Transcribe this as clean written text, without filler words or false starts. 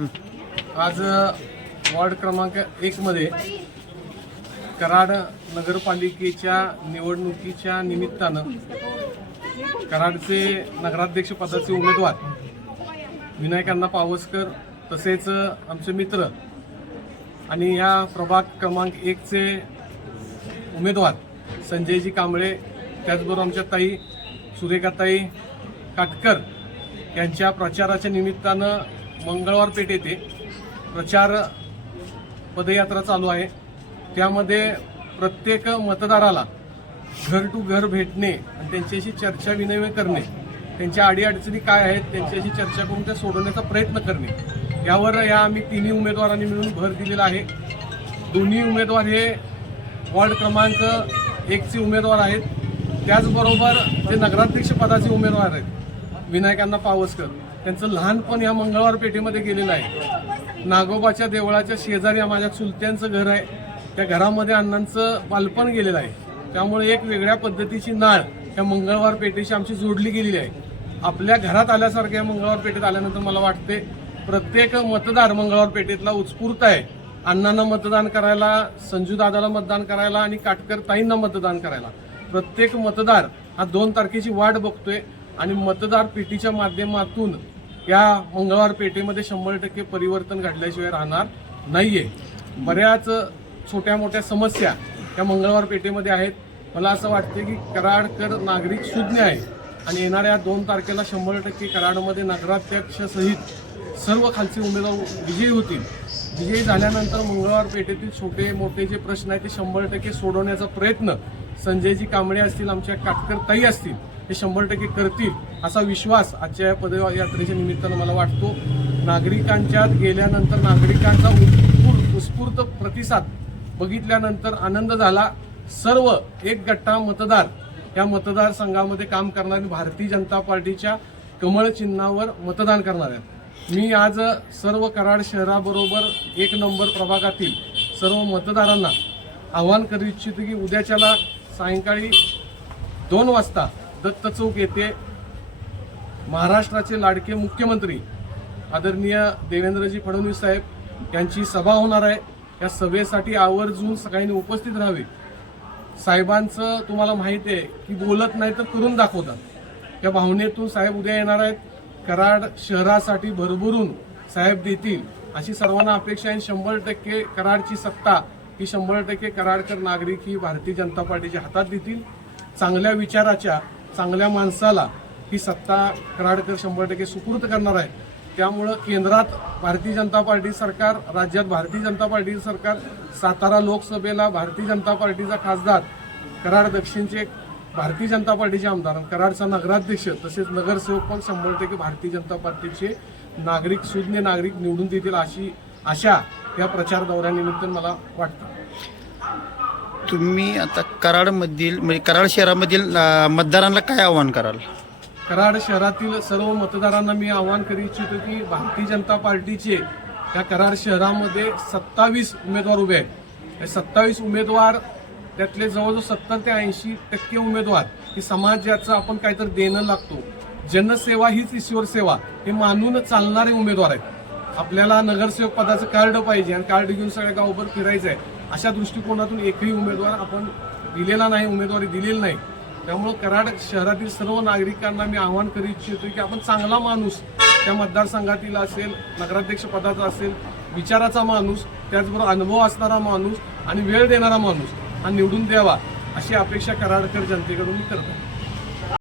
आज वॉर्ड क्रमांक 1 मध्ये कराड नगरपालिकेच्या निवडणुकीच्या निमित्तानं कराडचे नगराध्यक्ष पदाचे उमेदवार विनायकांना पावसकर तसेच आमचे मित्र आणि या प्रभाग क्रमांक 1 चे उमेदवार संजयजी कांबळे, त्याचबरोबर आमच्या ताई सुरेखाताई काटकर यांच्या प्रचाराच्या निमित्तानं मंगळवार पेठ येथे प्रचार पदयात्रा चालू आहे। त्यामध्ये प्रत्येक मतदाराला घर टू घर भेटणे आणि त्यांच्याशी चर्चा विनिमय करणे, त्यांच्या अडीअडचणी काय आहेत त्यांच्याशी चर्चा करून त्या सोडवण्याचा प्रयत्न करणे, यावर आम्ही तिन्ही उमेदवारांनी मिळून भर दिलेला आहे। दोन्ही उमेदवार हे वॉर्ड क्रमांक 1 चे उमेदवार आहेत, त्याचबरोबर जे नगराध्यक्ष पदाचे उमेदवार आहेत विनायकांना पावसकर, त्यांचं लहानपण या मंगळवार पेठेमध्ये गेलेलं आहे। नागोबाच्या देवळाच्या शेजारी माझ्या चुलत्यांचं घर आहे, त्या घरामध्ये अण्णांचं बालपण गेलेलं आहे। त्यामुळे एक वेगळ्या पद्धतीची नाळ या मंगळवार पेठेशी आमची जोडली गेलेली आहे। आपल्या घरात आल्यासारख्या मंगळवार पेठेत आल्यानंतर मला वाटते प्रत्येक मतदार मंगळवार पेठेतला उत्स्फूर्त आहे अण्णांना मतदान करायला, संजू दादाला मतदान करायला आणि काटकर ताईंना मतदान करायला। प्रत्येक मतदार हा 2 तारखेची वाट बघतोय आणि मतदार पेटीच्या माध्यमातून या मंगळवार पेठेमध्ये 100% परिवर्तन घडल्याशिवाय राहणार नाहीये। बऱ्याच छोट्या मोठ्या समस्या या मंगळवार पेठेमध्ये आहेत। मला असं वाटते की कराडकर नागरिक सुज्ञ आहे आणि येणाऱ्या 2 तारखेला 100% कराडमध्ये नगराध्यक्षसहित सर्व खालचे उमेदवार विजयी होतील। विजयी झाल्यानंतर मंगळवार पेठेतील छोटे मोठे जे प्रश्न आहेत ते 100% सोडवण्याचा प्रयत्न संजयजी कांबळे असतील, आमच्या काटकर ताई असतील, हे 100% करतील असा विश्वास आजच्या या पदयात्रेच्या निमित्तानं मला वाटतो। नागरिकांच्यात गेल्यानंतर नागरिकांचा उत्स्फूर्त प्रतिसाद बघितल्यानंतर आनंद झाला। सर्व एक गट्टा मतदार या मतदारसंघामध्ये काम करणारे भारतीय जनता पार्टीच्या कमळ चिन्हावर मतदान करणार आहेत। मी आज सर्व कराड शहराबरोबर 1 नंबर प्रभागातील सर्व मतदारांना आवाहन करू इच्छितो की उद्याच्याला सायंकाळी 2 वाजता दत्त चौक येथे महाराष्ट्राचे लाडके मुख्यमंत्री आदरणीय देवेंद्रजी फडणवीस साहेब यांची सभा होणार आहे। या सभेसाठी आवर्जून सगळ्यांनी उपस्थित राहावे। साहेबांचं तुम्हाला माहिती आहे की बोलत नाही तर करून दाखवतात, त्या भावनेतून साहेब उद्या येणार आहेत। कराड शहरासाठी भरभरून साहेब देतील अशी सर्वांना अपेक्षा आहे। 100% कराडची सत्ता ही 100% कराडकर नागरिक ही भारतीय जनता पार्टीच्या हातात देतील। चांगल्या विचाराच्या चांगल्या माणसाला ही सत्ता कराडकर 100% सुपूर्द करणार आहे। त्यामुळं केंद्रात भारतीय जनता पार्टी सरकार, राज्यात भारतीय जनता पार्टी सरकार, सातारा लोकसभेला भारतीय जनता पार्टीचा खासदार, कराड दक्षिणचे भारतीय जनता पार्टीचे आमदार, कराडचा नगराध्यक्ष तसेच नगरसेवक पण 100% भारतीय जनता पार्टीचे नागरिक, सुज्ञ नागरिक निवडून देतील अशी आशा या प्रचार दौऱ्यानिमित्त मला वाटतं। तुम्ही आता कराडमधील म्हणजे कराड शहरामधील मतदारांना काय आवाहन कराल? कराड शहरातील सर्व मतदारांना मी आवाहन करू इच्छितो की भारतीय जनता पार्टीचे या कराड शहरामध्ये 27 उमेदवार उभे आहेत। हे 27 उमेदवार त्यातले जवळजवळ 70 ते 80% उमेदवार हे समाजाचं आपण काहीतरी देणं लागतो, जनसेवा हीच ईश्वर सेवा हे मानून चालणारे उमेदवार आहेत। आपल्याला नगरसेवक पदाचं कार्ड पाहिजे आणि कार्ड घेऊन सगळ्या गावभर फिरायचं आहे, अशा दृष्टिकोनातून एकही उमेदवार आपण दिलेला नाही, उमेदवारी दिलेली नाही। त्यामुळे कराड शहरातील सर्व नागरिकांना मी आवाहन करू इच्छितो की आपण चांगला माणूस त्या मतदारसंघातील असेल, नगराध्यक्ष पदाचा असेल, विचाराचा माणूस, त्याचबरोबर अनुभव असणारा माणूस आणि वेळ देणारा माणूस हा निवडून द्यावा अशी अपेक्षा कराडकर जनतेकडून मी करतो।